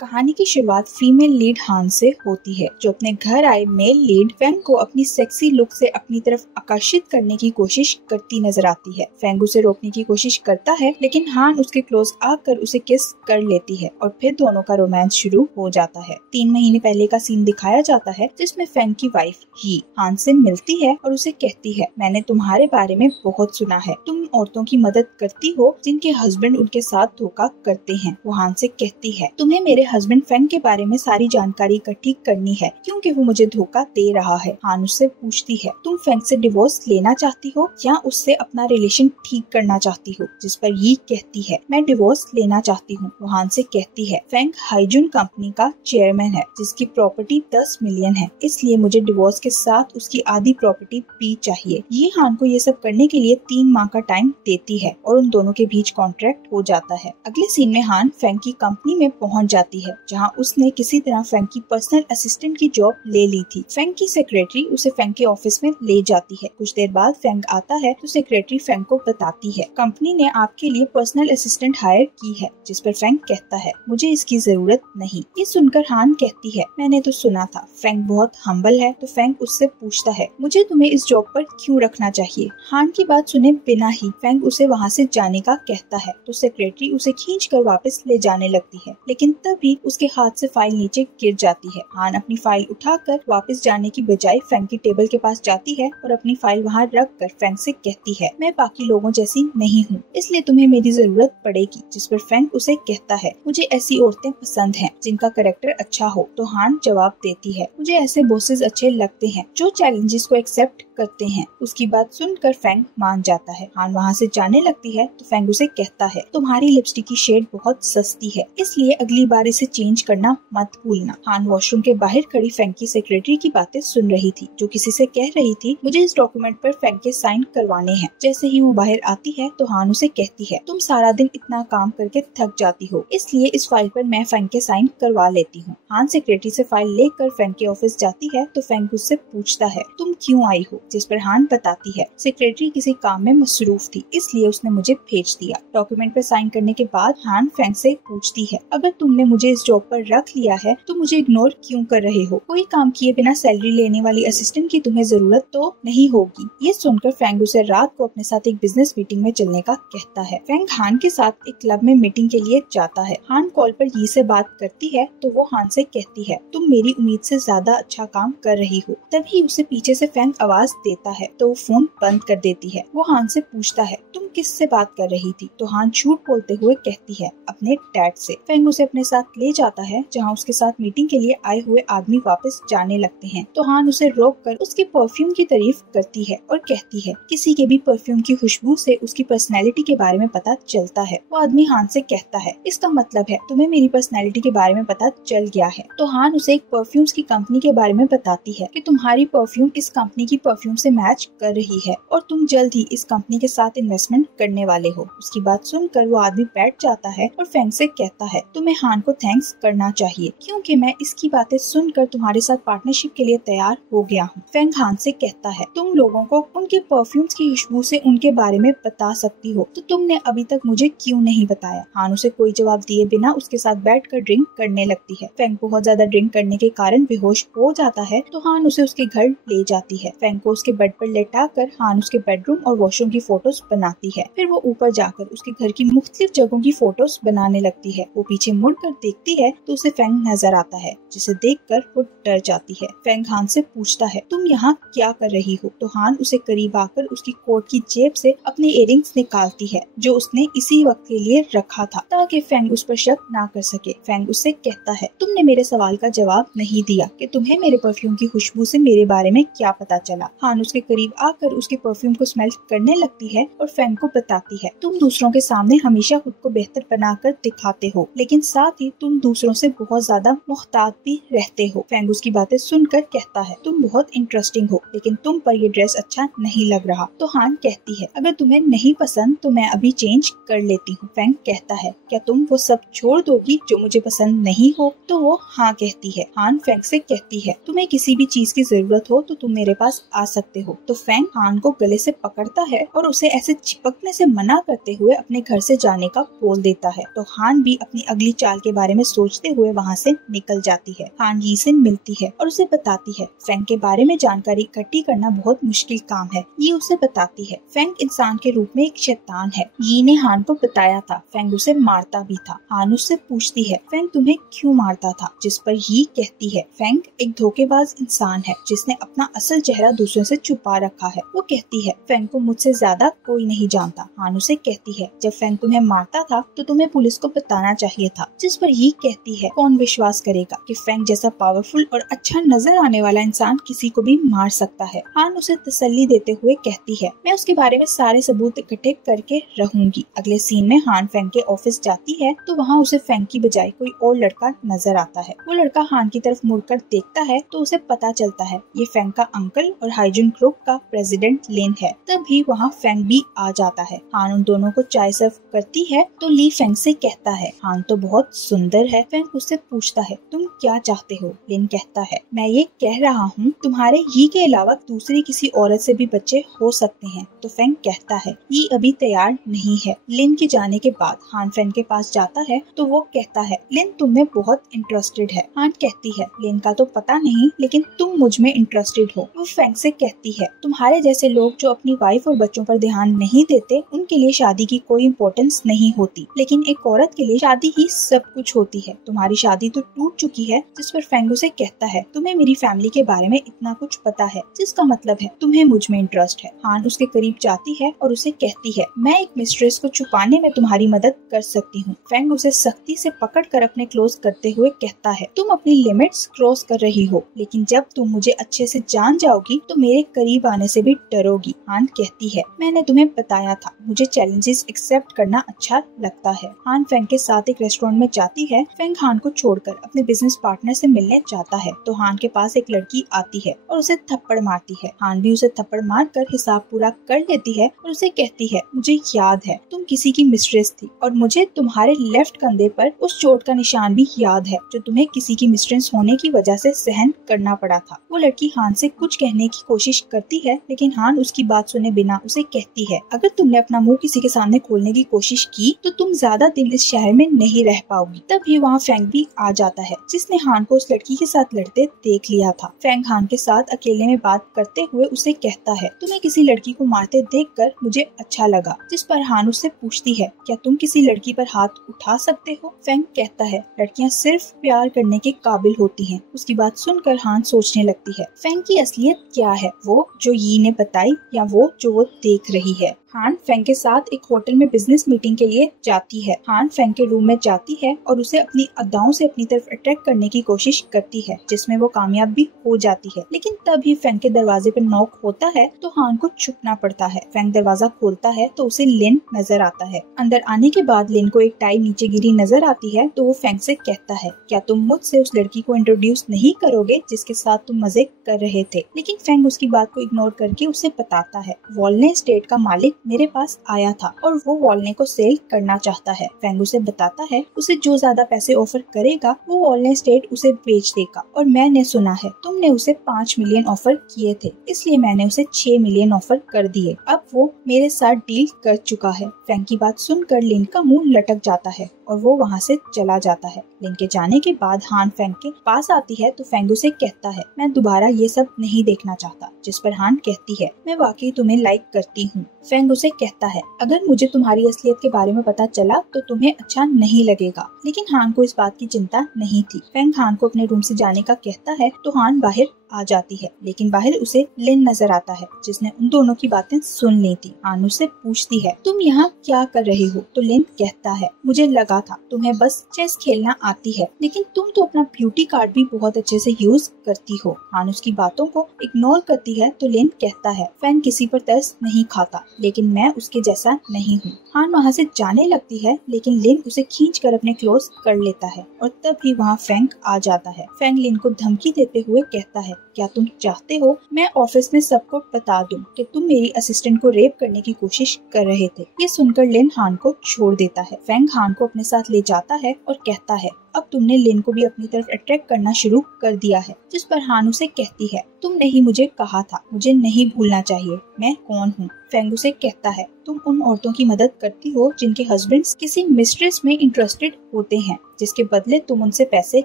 कहानी की शुरुआत फीमेल लीड हान से होती है, जो अपने घर आए मेल लीड फेंग को अपनी सेक्सी लुक से अपनी तरफ आकर्षित करने की कोशिश करती नजर आती है। फेंग उसे रोकने की कोशिश करता है, लेकिन हान उसके क्लोज आकर उसे किस कर लेती है और फिर दोनों का रोमांस शुरू हो जाता है। 3 महीने पहले का सीन दिखाया जाता है, जिसमें फेंग की वाइफ ही हान से मिलती है और उसे कहती है, मैंने तुम्हारे बारे में बहुत सुना है, तुम औरतों की मदद करती हो जिनके हस्बैंड उनके साथ धोखा करते हैं। वो हान से कहती है, तुम्हें मेरे हस्बैंड फेंग के बारे में सारी जानकारी इकट्ठी करनी है, क्योंकि वो मुझे धोखा दे रहा है। हान उससे पूछती है, तुम फेंग से डिवोर्स लेना चाहती हो या उससे अपना रिलेशन ठीक करना चाहती हो? जिस पर ये कहती है, मैं डिवोर्स लेना चाहती हूँ। वो हान से कहती है, फेंग हाइजून कंपनी का चेयरमैन है, जिसकी प्रॉपर्टी 10 मिलियन है, इसलिए मुझे डिवोर्स के साथ उसकी आधी प्रॉपर्टी भी चाहिए। ये हान को ये सब करने के लिए 3 माह का टाइम देती है और उन दोनों के बीच कॉन्ट्रैक्ट हो जाता है। अगले सीन में हान फेंग की कंपनी में पहुंच जाती है, जहां उसने किसी तरह फेंग की पर्सनल असिस्टेंट की जॉब ले ली थी। फेंग की सेक्रेटरी उसे फेंग के ऑफिस में ले जाती है। कुछ देर बाद फेंग आता है तो सेक्रेटरी फेंग को बताती है, कंपनी ने आपके लिए पर्सनल असिस्टेंट हायर की है। जिस पर फेंग कहता है, मुझे इसकी जरूरत नहीं। ये सुनकर हान कहती है, मैंने तो सुना था। फेंग बहुत हम्बल है, तो फेंग उससे पूछता है, मुझे तुम्हें इस जॉब पर क्यों रखना चाहिए? हान की बात सुने बिना ही फेंग उसे वहाँ से जाने का कहता है, तो सेक्रेटरी उसे खींचकर वापस ले जाने लगती है, लेकिन तभी उसके हाथ से फाइल नीचे गिर जाती है। हान अपनी फाइल उठाकर वापस जाने की बजाय फेंग की टेबल के पास जाती है और अपनी फाइल वहाँ रख कर फेंग से कहती है, मैं बाकी लोगों जैसी नहीं हूँ, इसलिए तुम्हें मेरी जरूरत पड़ेगी। जिस पर फेंग उसे कहता है, मुझे ऐसी औरतें पसंद हैं जिनका कैरेक्टर अच्छा हो। तो हान जवाब देती है, मुझे ऐसे बॉसेस अच्छे लगते हैं जो चैलेंजेस को एक्सेप्ट करते हैं। उसकी बात सुनकर फेंग मान जाता है। हान वहाँ से जाने लगती है तो फेंग उसे कहता है, तुम्हारी लिपस्टिक की शेड बहुत सस्ती है, इसलिए अगली बार इसे चेंज करना मत भूलना। हान वॉशरूम के बाहर खड़ी फेंग की सेक्रेटरी की बातें सुन रही थी, जो किसी से कह रही थी, मुझे इस डॉक्यूमेंट पर फेंग के साइन करवाने हैं। जैसे ही वो बाहर आती है तो हान उसे कहती है, तुम सारा दिन इतना काम करके थक जाती हो, इसलिए इस फाइल पर मैं फेंग के साइन करवा लेती हूँ। हान सेक्रेटरी से फाइल लेकर फेंग के ऑफिस जाती है तो फेंग उससे पूछता है, तुम क्यों आई हो? जिस पर हान बताती है, सेक्रेटरी किसी काम में मसरूफ थी, इसलिए उसने मुझे भेज दिया। डॉक्यूमेंट पर साइन करने के बाद हान फेंग से पूछती है, अगर तुमने मुझे इस जॉब पर रख लिया है तो मुझे इग्नोर क्यों कर रहे हो? कोई काम किए बिना सैलरी लेने वाली असिस्टेंट की तुम्हें जरूरत तो नहीं होगी। ये सुनकर फेंग उसे रात को अपने साथ एक बिजनेस मीटिंग में चलने का कहता है। फेंग हान के साथ एक क्लब में मीटिंग के लिए जाता है। हान कॉल पर ये से बात करती है तो वो हान से कहती है, तुम मेरी उम्मीद से ज्यादा अच्छा काम कर रही हो। तभी उसे पीछे से फेंग आवाज देता है तो वो फोन बंद कर देती है। वो हान से पूछता है, तुम किससे बात कर रही थी? तो हान झूठ बोलते हुए कहती है, अपने डैड से। फेंग उसे अपने साथ ले जाता है, जहाँ उसके साथ मीटिंग के लिए आए हुए आदमी वापस जाने लगते हैं। तो हान उसे रोककर उसके परफ्यूम की तारीफ करती है और कहती है, किसी के भी परफ्यूम की खुशबू से उसकी पर्सनैलिटी के बारे में पता चलता है। वो आदमी हान से कहता है, इसका मतलब है तुम्हें मेरी पर्सनैलिटी के बारे में पता चल गया है। तो हान उसे एक परफ्यूम्स की कंपनी के बारे में बताती है कि तुम्हारी परफ्यूम इस कंपनी की परफ्यूम से मैच कर रही है और तुम जल्द ही इस कंपनी के साथ इन्वेस्टमेंट करने वाले हो। उसकी बात सुनकर वो आदमी बैठ जाता है और फेंग से कहता है, तुम्हें हान को थैंक्स करना चाहिए, क्योंकि मैं इसकी बातें सुनकर तुम्हारे साथ पार्टनरशिप के लिए तैयार हो गया हूँ। फेंग हान से कहता है, तुम लोगों को उनके परफ्यूम्स की खुशबू से उनके बारे में बता सकती हो, तो तुमने अभी तक मुझे क्यों नहीं बताया? हान उसे कोई जवाब दिए बिना उसके साथ बैठकर ड्रिंक करने लगती है। फेंग बहुत ज्यादा ड्रिंक करने के कारण बेहोश हो जाता है तो हान उसे उसके घर ले जाती है। फेंग को उसके बेड पर लेटाकर हान उसके बेडरूम और वॉशरूम की फोटोज बनाती है। फिर वो ऊपर जाकर उसके घर की मुख्तलिफ जगहों की फोटोज बनाने लगती है। वो पीछे मुड़कर देखती है तो उसे फेंग नजर आता है, जिसे देखकर वो डर जाती है। फेंग हान से पूछता है, तुम यहाँ क्या कर रही हो? तो हान उसे करीब आकर उसकी कोट की जेब से अपने इयररिंग्स निकालती है, जो उसने इसी वक्त के लिए रखा था, ताकि फेंग उस पर शक ना कर सके। फेंग उससे कहता है, तुमने मेरे सवाल का जवाब नहीं दिया कि तुम्हें मेरे परफ्यूम की खुशबू से मेरे बारे में क्या पता चला। हान उसके करीब आकर उसके परफ्यूम को स्मेल करने लगती है और फेंग को बताती है, तुम दूसरों के सामने हमेशा खुद को बेहतर बनाकर दिखाते हो, लेकिन साथ ही तुम दूसरों से बहुत ज्यादा मुख्तात भी रहते हो। फेंग उसकी बातें सुनकर कहता है, तुम बहुत इंटरेस्टिंग हो, लेकिन तुम पर ये ड्रेस अच्छा नहीं लग रहा। तो हान कहती है, अगर तुम्हें नहीं पसंद तो मैं अभी चेंज कर लेती हूँ। फेंग कहता है, क्या तुम वो सब छोड़ दोगी जो मुझे पसंद नहीं हो? तो वो हाँ कहती है। हान फेंग से कहती है, तुम्हें किसी भी चीज की जरूरत हो तो तुम मेरे पास आ सकते हो। तो फेंग हान को गले से पकड़ता है और उसे ऐसे चिपकने से मना करते हुए अपने घर से जाने का बोल देता है। तो हान भी अपनी अगली चाल के बारे में सोचते हुए वहाँ से निकल जाती है। हान यी से मिलती है और उसे बताती है फेंग के बारे में जानकारी इकट्ठी करना बहुत मुश्किल काम है। ये उसे बताती है फेंग इंसान के रूप में एक शैतान है। यी ने हान को बताया था फेंग उसे मारता भी था। हान उससे पूछती है फेंग तुम्हें क्यों मारता था, जिस पर यी कहती है फेंग एक धोखेबाज इंसान है जिसने अपना असल चेहरा दूसरों से छुपा रखा है। वो कहती है फेंग को मुझसे ज्यादा कोई नहीं जानता। हान उसे कहती है जब फेंग तुम्हें मारता था तो तुम्हें पुलिस को बताना चाहिए था, जिस पर यी कहती है कौन विश्वास करेगा कि फेंग जैसा पावरफुल और अच्छा नजर आने वाला इंसान किसी को भी मार सकता है। हान उसे तसल्ली देते हुए कहती है मैं उसके बारे में सारे सबूत इकट्ठे करके रहूंगी। अगले सीन में हान फेंग के ऑफिस जाती है तो वहाँ उसे फेंग की बजाय कोई और लड़का नजर आता है। वो लड़का हान की तरफ मुड़कर देखता है तो उसे पता चलता है ये फेंग का अंकल और हाइजून ग्रुप का प्रेसिडेंट लिन है। तभी वहाँ फेंग भी आ जाता है। हान उन दोनों को चाय सर्व करती है तो ली फेंग से कहता है हान तो बहुत सुंदर है। फेंग उससे पूछता है तुम क्या चाहते हो। लिन कहता है मैं ये कह रहा हूँ तुम्हारे यी के अलावा दूसरी किसी औरत से भी बच्चे हो सकते हैं। तो फेंग कहता है यी अभी तैयार नहीं है। लिन के जाने के बाद हान फेंग के पास जाता है तो वो कहता है लिन तुम में बहुत इंटरेस्टेड है। हान कहती है लिन का तो पता नहीं लेकिन तुम मुझ में इंटरेस्टेड हो। वो फेंग से कहती है तुम्हारे जैसे लोग जो अपनी वाइफ और बच्चों पर ध्यान नहीं देते उनके लिए शादी की कोई इम्पोर्टेंस नहीं होती, लेकिन एक औरत के लिए शादी ही सब कुछ होती है। तुम्हारी शादी तो टूट चुकी है। जिस पर फेंग उसे कहता है तुम्हें मेरी फैमिली के बारे में इतना कुछ पता है जिसका मतलब है तुम्हें मुझ में इंटरेस्ट है। हान उसके करीब जाती है और उसे कहती है मैं एक मिस्ट्रेस को छुपाने में तुम्हारी मदद कर सकती हूँ। फेंग उसे सख्ती से पकड़कर अपने क्लोज करते हुए कहता है तुम अपनी लिमिट्स क्रॉस कर रही हो, लेकिन जब तुम मुझे अच्छे से जान जाओगी तो मेरे करीब आने से भी डरोगी। हान कहती है मैंने तुम्हें बताया था मुझे चैलेंजेस एक्सेप्ट करना अच्छा लगता है। हान फेंग के साथ एक रेस्टोरेंट में जाती है। फेंग हान को छोड़कर अपने बिजनेस पार्टनर से मिलने जाता है तो हान के पास एक लड़की आती है और उसे थप्पड़ मारती है। हान भी उसे थप्पड़ मारकर हिसाब पूरा कर लेती है और उसे कहती है मुझे याद है तुम किसी की मिस्ट्रेस थी और मुझे तुम्हारे लेफ्ट कंधे पर उस चोट का निशान भी याद है जो तुम्हें किसी की मिस्ट्रेस होने की वजह से सहन करना पड़ा था। वो लड़की हान से कुछ कहने की कोशिश करती है लेकिन हान उसकी बात सुने बिना उसे कहती है अगर तुमने अपना मुंह किसी के सामने खोलने की कोशिश की तो तुम ज्यादा दिन इस शहर में नहीं रह पाओगी। तभी वहाँ फेंग भी आ जाता है जिसने हान को उस लड़की के साथ लड़ते देख लिया था। फेंग हान के साथ अकेले में बात करते हुए उसे कहता है तुम्हें किसी लड़की को मारते देखकर मुझे अच्छा लगा। जिस पर हान उससे पूछती है क्या तुम किसी लड़की पर हाथ उठा सकते हो। फेंग कहता है लड़कियां सिर्फ प्यार करने के काबिल होती हैं। उसकी बात सुनकर हान सोचने लगती है फेंग की असलियत क्या है, वो जो यी ने बताई या वो जो वो देख रही है। हान फेंग के साथ एक होटल में बिजनेस मीटिंग के लिए जाती है। हान फेंग के रूम में जाती है और उसे अपनी अदाओं से अपनी तरफ अट्रैक्ट करने की कोशिश करती है जिसमें वो कामयाब भी हो जाती है। लेकिन तभी फेंग के दरवाजे पर नॉक होता है तो हान को छुपना पड़ता है। फेंग दरवाजा खोलता है तो उसे लिन नजर आता है। अंदर आने के बाद लिन को एक टाई नीचे गिरी नजर आती है तो वो फेंग से कहता है क्या तुम मुझसे उस लड़की को इंट्रोड्यूस नहीं करोगे जिसके साथ तुम मजे कर रहे थे। लेकिन फेंग उसकी बात को इग्नोर करके उसे बताता है वॉलने स्टेट का मालिक मेरे पास आया था और वो वॉलने को सेल करना चाहता है। फेंग उसे बताता है उसे जो ज्यादा पैसे ऑफर करेगा वो वॉलने स्टेट उसे बेच देगा और मैंने सुना है तुमने उसे 5 मिलियन ऑफर किए थे, इसलिए मैंने उसे 6 मिलियन ऑफर कर दिए। अब वो मेरे साथ डील कर चुका है। फेंग की बात सुनकर लिन का मुंह लटक जाता है और वो वहाँ से चला जाता है। लिन के जाने के बाद हान फेंग के पास आती है तो फेंग उसे कहता है मैं दोबारा ये सब नहीं देखना चाहता। जिस पर हान कहती है मैं वाकई तुम्हें लाइक करती हूँ। फेंग उसे कहता है अगर मुझे तुम्हारी असलियत के बारे में पता चला तो तुम्हें अच्छा नहीं लगेगा। लेकिन हान को इस बात की चिंता नहीं थी। फेंग हान को अपने रूम से जाने का कहता है तो हान बाहर आ जाती है, लेकिन बाहर उसे लिन नजर आता है जिसने उन दोनों की बातें सुन ली थी। हान उससे पूछती है तुम यहाँ क्या कर रही हो। तो लिन कहता है मुझे लगा था तुम्हें बस चेस खेलना आती है, लेकिन तुम तो अपना ब्यूटी कार्ड भी बहुत अच्छे से यूज करती हो। हान उसकी बातों को इग्नोर करती है तो लिन कहता है फेंग किसी पर तरस नहीं खाता, लेकिन मैं उसके जैसा नहीं हूँ। हान वहाँ से जाने लगती है लेकिन लिन उसे खींचकर अपने क्लोज कर लेता है और तभी वहाँ फेंग आ जाता है। फेंग लिन को धमकी देते हुए कहता है क्या तुम चाहते हो मैं ऑफिस में सबको बता दूं कि तुम मेरी असिस्टेंट को रेप करने की कोशिश कर रहे थे। ये सुनकर लिन हान को छोड़ देता है। फेंग हान को अपने साथ ले जाता है और कहता है अब तुमने लिन को भी अपनी तरफ अट्रैक्ट करना शुरू कर दिया है। जिस पर हान उसे कहती है, तुमने ही मुझे कहा था, मुझे नहीं भूलना चाहिए मैं कौन हूँ। फेंग उसे कहता है, तुम उन औरतों की मदद करती हो जिनके हस्बैंड्स किसी मिस्ट्रेस में इंटरेस्टेड होते हैं, जिसके बदले तुम उनसे पैसे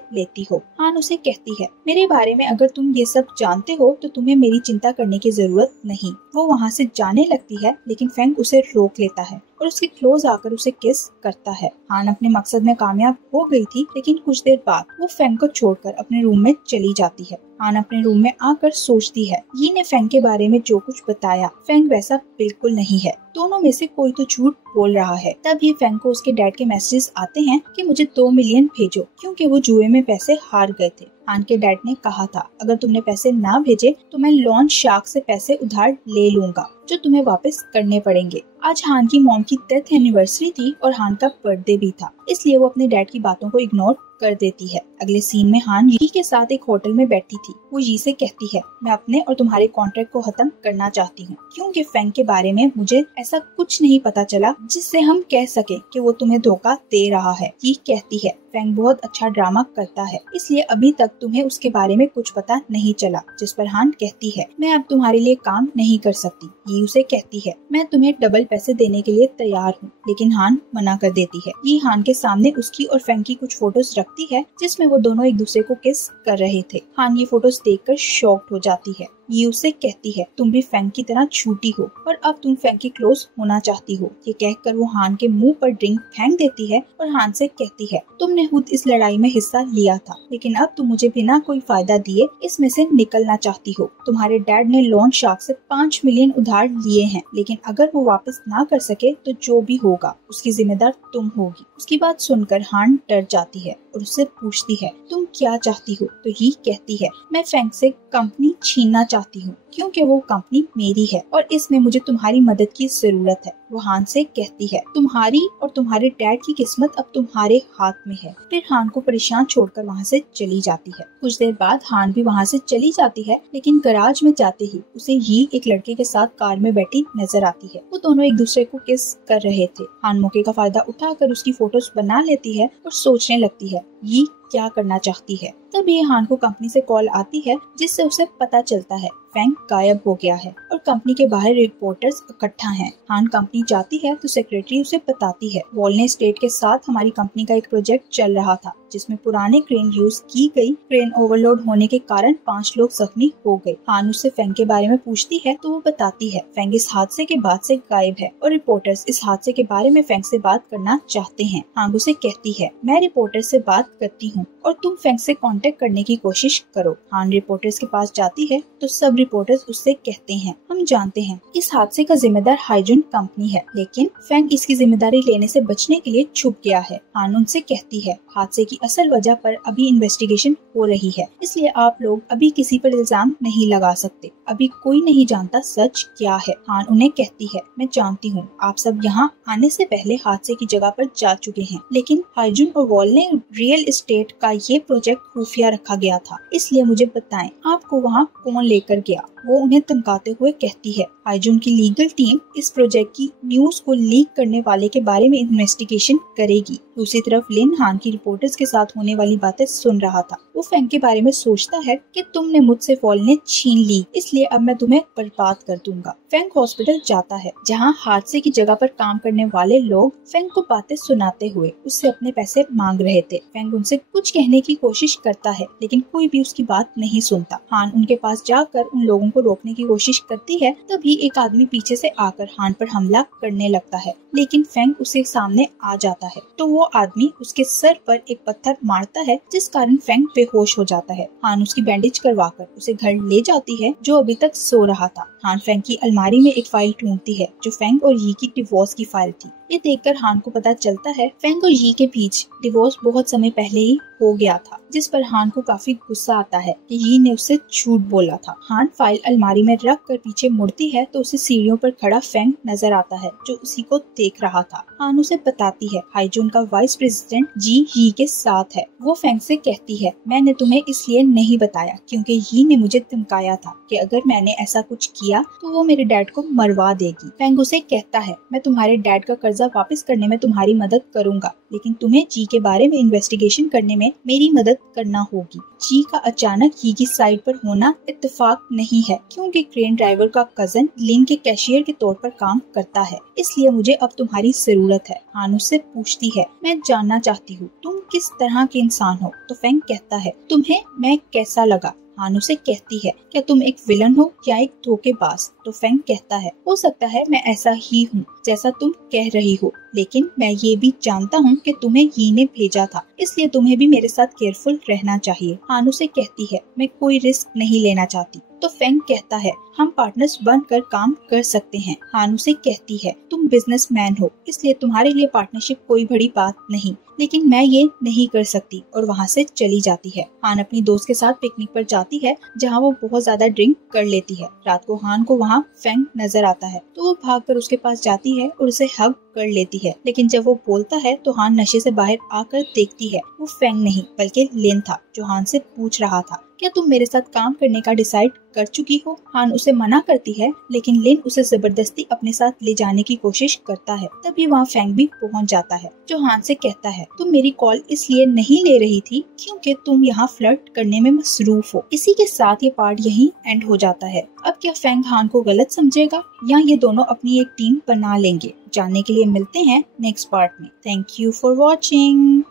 लेती हो। हान उसे कहती है, मेरे बारे में अगर तुम ये सब जानते हो तो तुम्हें मेरी चिंता करने की जरूरत नहीं। वो वहाँ से जाने लगती है, लेकिन फेंग उसे रोक लेता है और उसके क्लोज आकर उसे किस करता है। हान अपने मकसद में कामयाब हो गई थी, लेकिन कुछ देर बाद वो फेंग को छोड़कर अपने रूम में चली जाती है। हान अपने रूम में आकर सोचती है, यी ने फेंग के बारे में जो कुछ बताया फेंग वैसा बिल्कुल नहीं है, दोनों में से कोई तो झूठ बोल रहा है। तभी फेंग को उसके डैड के मैसेजेस आते हैं कि मुझे 2 मिलियन भेजो, क्योंकि वो जुए में पैसे हार गए थे। हान के डैड ने कहा था, अगर तुमने पैसे ना भेजे तो मैं लॉन शार्क से पैसे उधार ले लूंगा, जो तुम्हें वापस करने पड़ेंगे। आज हान की मॉम की डेथ एनिवर्सरी थी और हान का बर्थडे भी था, इसलिए वो अपने डैड की बातों को इग्नोर कर देती है। अगले सीन में हान यी के साथ एक होटल में बैठी थी। वो यी से कहती है, मैं अपने और तुम्हारे कॉन्ट्रैक्ट को खत्म करना चाहती हूँ, क्योंकि फेंग के बारे में मुझे ऐसा कुछ नहीं पता चला जिससे हम कह सके कि वो तुम्हें धोखा दे रहा है। यी कहती है, फेंग बहुत अच्छा ड्रामा करता है, इसलिए अभी तक तुम्हें उसके बारे में कुछ पता नहीं चला। जिस पर हान कहती है, मैं अब तुम्हारे लिए काम नहीं कर सकती। यी उसे कहती है, मैं तुम्हें डबल पैसे देने के लिए तैयार हूँ, लेकिन हान मना कर देती है। यी हान के सामने उसकी और फेंग की कुछ फोटोज रखती है, जिसमें वो दोनों एक दूसरे को किस कर रहे थे। हान ये फोटोज देखकर शॉक्ड हो जाती है। ये उसे कहती है, तुम भी फेंग की तरह झूठी हो और अब तुम फेंग के क्लोज होना चाहती हो। ये कहकर वो हान के मुंह पर ड्रिंक फेंक देती है और हान से कहती है, तुमने खुद इस लड़ाई में हिस्सा लिया था, लेकिन अब तुम मुझे बिना कोई फायदा दिए इसमें से निकलना चाहती हो। तुम्हारे डैड ने लोन शार्क से 5 मिलियन उधार लिए हैं, लेकिन अगर वो वापस ना कर सके तो जो भी होगा उसकी जिम्मेदार तुम होगी। उसकी बात सुनकर हान डर जाती है और उससे पूछती है, तुम क्या चाहती हो? तो ही कहती है, मैं फेंग से कंपनी छीनना चाहती हूँ, क्योंकि वो कंपनी मेरी है और इसमें मुझे तुम्हारी मदद की जरूरत है। वो हान से कहती है, तुम्हारी और तुम्हारे डैड की किस्मत अब तुम्हारे हाथ में है। फिर हान को परेशान छोड़कर वहाँ से चली जाती है। कुछ देर बाद हान भी वहाँ से चली जाती है, लेकिन गराज में जाते ही उसे ही एक लड़के के साथ कार में बैठी नजर आती है। वो दोनों एक दूसरे को किस कर रहे थे। हान मौके का फायदा उठाकर उसकी फोटोज बना लेती है और सोचने लगती है ये क्या करना चाहती है। तभी हान को कंपनी से कॉल आती है, जिससे उसे पता चलता है फेंग गायब हो गया है और कंपनी के बाहर रिपोर्टर्स इकट्ठा हैं। हान कंपनी जाती है तो सेक्रेटरी उसे बताती है, वॉलने स्टेट के साथ हमारी कंपनी का एक प्रोजेक्ट चल रहा था, जिसमें पुराने क्रेन यूज की गई। क्रेन ओवरलोड होने के कारण 5 लोग जख्मी हो गए। हान उससे फेंग के बारे में पूछती है तो वो बताती है फेंग इस हादसे के बाद से गायब है और रिपोर्टर्स इस हादसे के बारे में फेंग से बात करना चाहते हैं। हान उसे कहती है, मैं रिपोर्टर से बात करती हूँ और तुम फेंग से कांटेक्ट करने की कोशिश करो। हान रिपोर्टर्स के पास जाती है तो सब रिपोर्टर्स उससे कहते हैं, हम जानते हैं इस हादसे का जिम्मेदार हाइजुन कंपनी है, लेकिन फेंग इसकी जिम्मेदारी लेने से बचने के लिए छुप गया है। हान उनसे कहती है, हादसे की असल वजह पर अभी इन्वेस्टिगेशन हो रही है, इसलिए आप लोग अभी किसी पर इल्जाम नहीं लगा सकते। अभी कोई नहीं जानता सच क्या है। हान उन्हें कहती है, मैं जानती हूँ आप सब यहाँ आने से पहले हादसे की जगह पर जा चुके हैं, लेकिन हाइजुन और वॉलने रियल एस्टेट का ये प्रोजेक्ट खुफिया रखा गया था, इसलिए मुझे बताएं आपको वहाँ कौन लेकर गया। वो उन्हें धमकाते हुए कहती है, हाइजुन की लीगल टीम इस प्रोजेक्ट की न्यूज को लीक करने वाले के बारे में इन्वेस्टिगेशन करेगी। दूसरी तरफ लिन हान की रिपोर्टर्स के साथ होने वाली बातें सुन रहा था। वो फेंग के बारे में सोचता है कि तुमने मुझसे वॉलने छीन ली, इसलिए अब मैं तुम्हें बर्बाद कर दूंगा। फेंग हॉस्पिटल जाता है, जहाँ हादसे की जगह पर काम करने वाले लोग फेंग को बातें सुनाते हुए उससे अपने पैसे मांग रहे थे। फेंग उनसे कुछ कहने की कोशिश करता है, लेकिन कोई भी उसकी बात नहीं सुनता। हान उनके पास जाकर उन लोगों को रोकने की कोशिश करती है, तभी एक आदमी पीछे से आकर हान पर हमला करने लगता है, लेकिन फेंग उसके सामने आ जाता है तो वो आदमी उसके सर पर एक पत्थर मारता है, जिस कारण फेंग बेहोश हो जाता है। हान उसकी बैंडेज करवाकर उसे घर ले जाती है, जो अभी तक सो रहा था। हान फेंग की अलमारी में एक फाइल ढूंढती है, जो फेंग और यी की डिवोर्स की फाइल थी। ये देखकर हान को पता चलता है फेंग और यी के बीच डिवोर्स बहुत समय पहले ही हो गया था, जिस पर हान को काफी गुस्सा आता है कि यी ने उससे झूठ बोला था। हान फाइल अलमारी में रख कर पीछे मुड़ती है तो उसे सीढ़ियों पर खड़ा फेंग नजर आता है, जो उसी को देख रहा था। हान उसे बताती है हाइजुन का वाइस प्रेसिडेंट जी यी के साथ है। वो फेंग से कहती है, मैंने तुम्हें इसलिए नहीं बताया क्योंकि यी ने मुझे धमकाया था कि अगर मैंने ऐसा कुछ किया तो वो मेरे डैड को मरवा देगी। फेंग उसे कहता है, मैं तुम्हारे डैड का कर्जा वापस करने में तुम्हारी मदद करूंगा, लेकिन तुम्हें जी के बारे में इन्वेस्टिगेशन करने में मेरी मदद करना होगी। जी का अचानक ही की साइड पर होना इत्तेफाक नहीं है, क्योंकि क्रेन ड्राइवर का कजन लिन के कैशियर के तौर पर काम करता है, इसलिए मुझे अब तुम्हारी जरूरत है। हान उससे पूछती है, मैं जानना चाहती हूँ तुम किस तरह के इंसान हो। तो फेंग कहता है, तुम्हें मैं कैसा लगा। हान उसे कहती है, क्या तुम एक विलन हो या एक धोखेबाज। तो फेंग कहता है, हो सकता है मैं ऐसा ही हूँ जैसा तुम कह रही हो, लेकिन मैं ये भी जानता हूँ कि तुम्हें यी ने भेजा था, इसलिए तुम्हें भी मेरे साथ केयरफुल रहना चाहिए। हान उसे कहती है, मैं कोई रिस्क नहीं लेना चाहती। तो फेंग कहता है, हम पार्टनर्स बनकर काम कर सकते हैं। हान उसे कहती है, तुम बिजनेसमैन हो, इसलिए तुम्हारे लिए पार्टनरशिप कोई बड़ी बात नहीं, लेकिन मैं ये नहीं कर सकती, और वहाँ से चली जाती है। हान अपनी दोस्त के साथ पिकनिक पर जाती है, जहाँ वो बहुत ज्यादा ड्रिंक कर लेती है। रात को हान को वहाँ फेंग नजर आता है, तो वो भागकर उसके पास जाती है और उसे हग कर लेती है, लेकिन जब वो बोलता है तो हान नशे से बाहर आकर देखती है वो फेंग नहीं बल्कि लिन था, जो हान से पूछ रहा था, क्या तुम मेरे साथ काम करने का डिसाइड कर चुकी हो। हान उसे मना करती है, लेकिन लिन उसे जबरदस्ती अपने साथ ले जाने की कोशिश करता है। तभी वहाँ फेंग भी पहुँच जाता है, जो हान से कहता है, तुम मेरी कॉल इसलिए नहीं ले रही थी क्योंकि तुम यहाँ फ्लर्ट करने में मसरूफ हो। इसी के साथ ये पार्ट यहीं एंड हो जाता है। अब क्या फेंग हान को गलत समझेगा या ये दोनों अपनी एक टीम बना लेंगे, जानने के लिए मिलते हैं नेक्स्ट पार्ट में। Thank you for watching.